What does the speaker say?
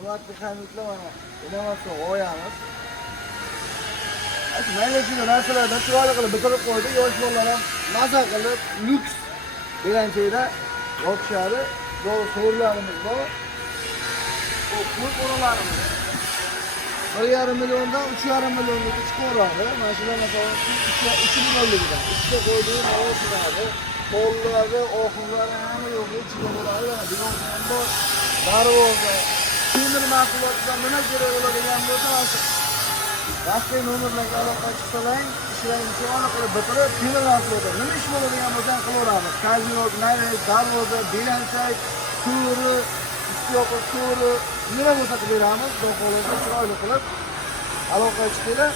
hurmatli hamyurtlar, mana innovatsion g'oyamiz. Mayli narsalardan chiroyli qilib bitirib qo'ydik. Yosh bolalar ham maza qilib, lyuks belanchakda yopishadi. Bu so'rlarimiz bor. Bu pul o'ralarimiz. 1,5 milliondan 3,5 millionga chiqaradi. Mana shular masalan 2 millionligidan. Ichga qo'ydigan havo turadi. Qo'llari, oxirlari hamma yo'q, ichga bo'ladi. Divan bor. Darvoza, temir mahsulotlar nima kerak bo'ladigan bo'lsa, rasmiy nomerlarga aloqa qilsang, ishlarni chiroyli qilib bitirib, temir mahsulotlar nima ish bo'ladigan bo'lsa qilaveramiz. Kazirok, nayrak, darvoza, belanchak, to'ri, istiyoqi to'ri, nima bo'lsa qilib beramiz. Xudo xohlasa chiroyli qilib aloqa qilishinglar.